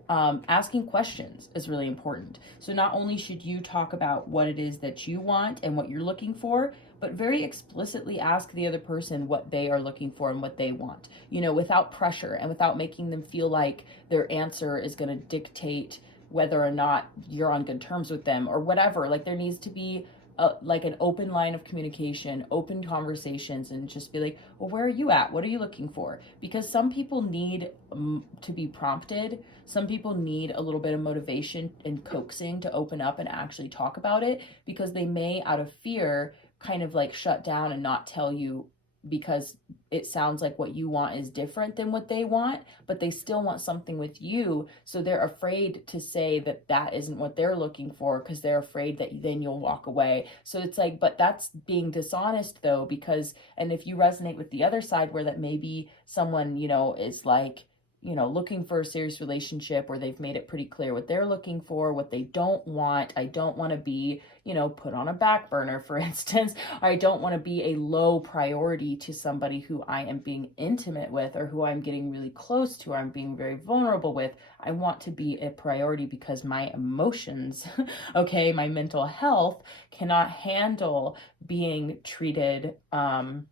asking questions is really important. So not only should you talk about what it is that you want and what you're looking for, but very explicitly ask the other person what they are looking for and what they want, without pressure and without making them feel like their answer is going to dictate whether or not you're on good terms with them or whatever. Like, there needs to be like an open line of communication, open conversations, and just be like, well, where are you at? What are you looking for? Because some people need to be prompted. Some people need a little bit of motivation and coaxing to open up and actually talk about it, because they may, out of fear, kind of like shut down and not tell you because it sounds like what you want is different than what they want, but they still want something with you. So they're afraid to say that that isn't what they're looking for, because they're afraid that then you'll walk away. So it's like, but that's being dishonest though, because, and if you resonate with the other side where that maybe someone, is like, looking for a serious relationship, where they've made it pretty clear what they're looking for, what they don't want. I don't want to be, put on a back burner, for instance. I don't want to be a low priority to somebody who I am being intimate with, or who I'm getting really close to, or I'm being very vulnerable with. I want to be a priority because my emotions, okay, my mental health cannot handle being treated, I'm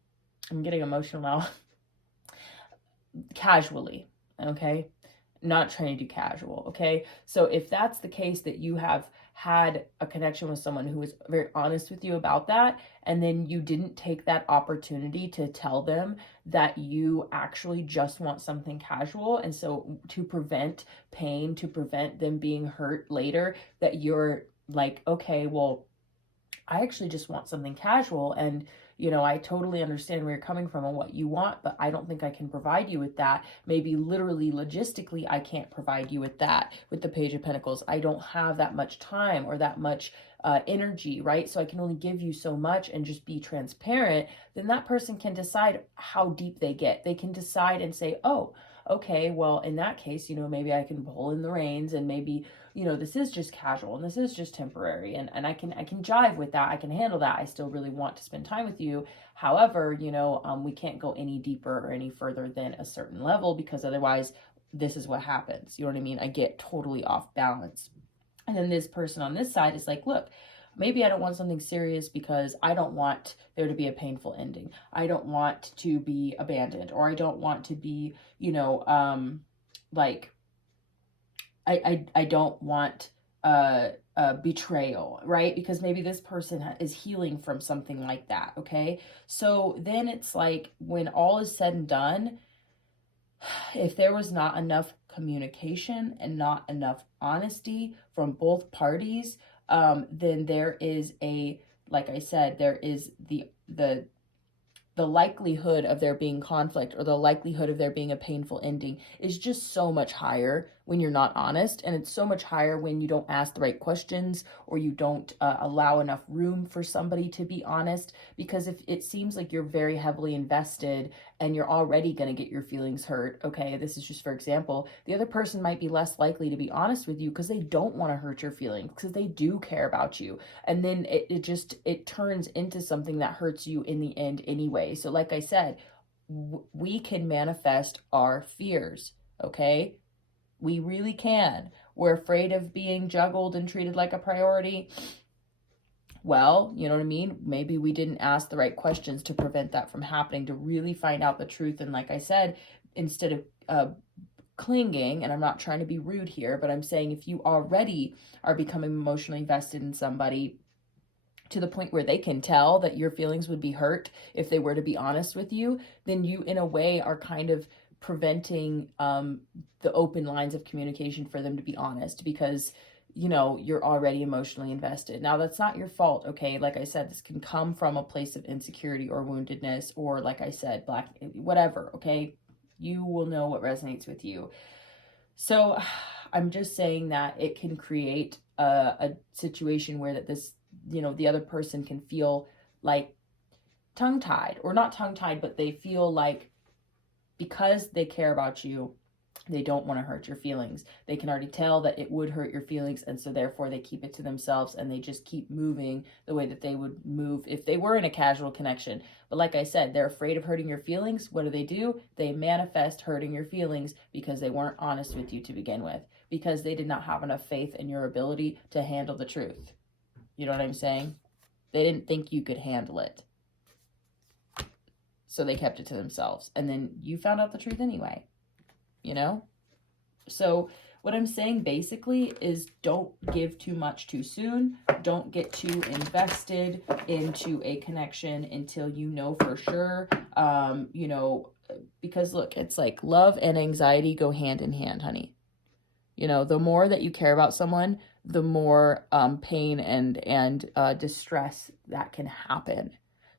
getting emotional now, casually. Okay, not trying to do casual. Okay, so if that's the case, that you have had a connection with someone who was very honest with you about that, and then you didn't take that opportunity to tell them that you actually just want something casual, and so to prevent pain, to prevent them being hurt later, that you're like, okay, well, I actually just want something casual, and I totally understand where you're coming from and what you want, but I don't think I can provide you with that. Maybe literally, logistically, I can't provide you with that. With the Page of Pentacles, I don't have that much time or that much energy, right? So I can only give you so much, and just be transparent. Then that person can decide how deep they get. They can decide and say, oh, okay, well, in that case, maybe I can pull in the reins, and maybe, this is just casual and this is just temporary, and I can jive with that. I can handle that. I still really want to spend time with you. However, we can't go any deeper or any further than a certain level, because otherwise this is what happens. You know what I mean? I get totally off balance. And then this person on this side is like, look, maybe I don't want something serious because I don't want there to be a painful ending. I don't want to be abandoned, or I don't want to be, like, I don't want betrayal, right? Because maybe this person is healing from something like that, okay? So then it's like, when all is said and done, if there was not enough communication and not enough honesty from both parties, then there is like I said, there is the likelihood of there being conflict, or the likelihood of there being a painful ending, is just so much higher when you're not honest. And it's so much higher when you don't ask the right questions, or you don't allow enough room for somebody to be honest. Because if it seems like you're very heavily invested and you're already going to get your feelings hurt, okay, this is just for example, the other person might be less likely to be honest with you because they don't want to hurt your feelings, because they do care about you. And then it turns into something that hurts you in the end anyway. So like I said, we can manifest our fears, okay? We really can. We're afraid of being juggled and treated like a priority. Well, you know what I mean? Maybe we didn't ask the right questions to prevent that from happening, to really find out the truth. And like I said, instead of clinging, and I'm not trying to be rude here, but I'm saying, if you already are becoming emotionally invested in somebody to the point where they can tell that your feelings would be hurt if they were to be honest with you, then you in a way are kind of preventing the open lines of communication for them to be honest, because you're already emotionally invested. Now, that's not your fault, okay? Like I said, this can come from a place of insecurity or woundedness, or like I said, whatever, okay? You will know what resonates with you. So I'm just saying that it can create a situation where that this, you know, the other person can feel like tongue-tied, or not tongue-tied, but they feel like because they care about you, they don't want to hurt your feelings. They can already tell that it would hurt your feelings, and so therefore they keep it to themselves, and they just keep moving the way that they would move if they were in a casual connection. But like I said, they're afraid of hurting your feelings. What do? They manifest hurting your feelings because they weren't honest with you to begin with, because they did not have enough faith in your ability to handle the truth. You know what I'm saying? They didn't think you could handle it. So they kept it to themselves. And then you found out the truth anyway, you know? So what I'm saying basically is don't give too much too soon. Don't get too invested into a connection until you know for sure. You know, because look, it's like love and anxiety go hand in hand, honey. You know, the more that you care about someone, the more pain and distress that can happen.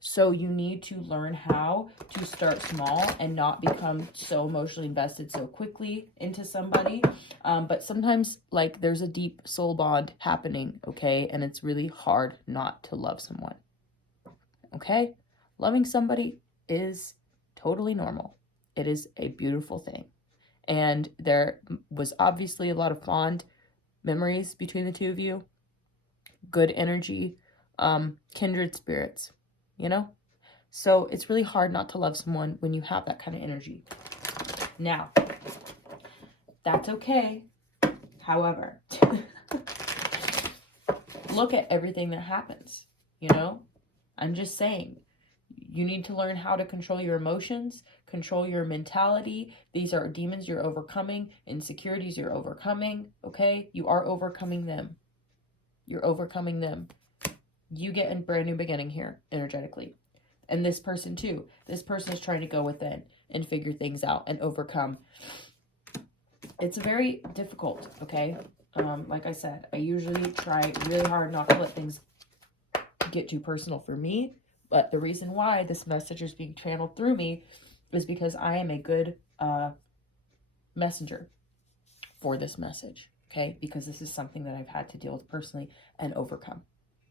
So you need to learn how to start small and not become so emotionally invested so quickly into somebody. But sometimes, like, there's a deep soul bond happening, okay? And it's really hard not to love someone, okay? Loving somebody is totally normal. It is a beautiful thing. And there was obviously a lot of fond memories between the two of you. Good energy, kindred spirits. You know? So it's really hard not to love someone when you have that kind of energy. Now, that's okay. However, look at everything that happens, you know? I'm just saying, you need to learn how to control your emotions, control your mentality. These are demons you're overcoming, insecurities you're overcoming, okay? You are overcoming them. You're overcoming them. You get a brand new beginning here, energetically. And this person too. This person is trying to go within and figure things out and overcome. It's very difficult, okay? Like I said, I usually try really hard not to let things get too personal for me. But the reason why this message is being channeled through me is because I am a good messenger for this message, okay? Because this is something that I've had to deal with personally and overcome,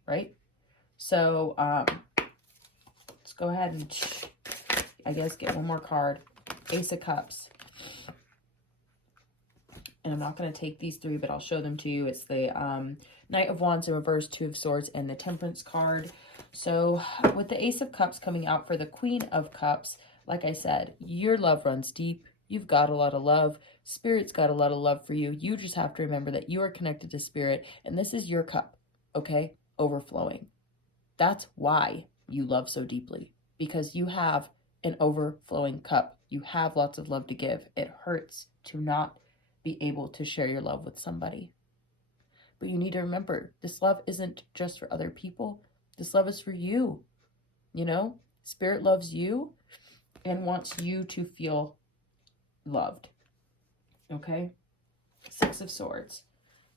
right? So, let's go ahead and, I guess, get one more card. Ace of Cups. And I'm not going to take these three, but I'll show them to you. It's the Knight of Wands in reverse, Two of Swords, and the Temperance card. So, with the Ace of Cups coming out for the Queen of Cups, like I said, your love runs deep. You've got a lot of love. Spirit's got a lot of love for you. You just have to remember that you are connected to Spirit, and this is your cup, okay? Overflowing. That's why you love so deeply, because you have an overflowing cup. You have lots of love to give. It hurts to not be able to share your love with somebody. But you need to remember, this love isn't just for other people. This love is for you. You know, Spirit loves you and wants you to feel loved. Okay? Six of Swords.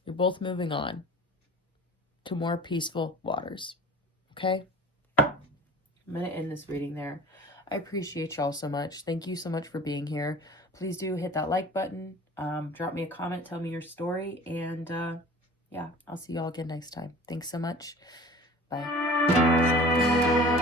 You're both moving on to more peaceful waters. Okay? I'm going to end this reading there. I appreciate y'all so much. Thank you so much for being here. Please do hit that like button. Drop me a comment. Tell me your story. And yeah, I'll see y'all again next time. Thanks so much. Bye.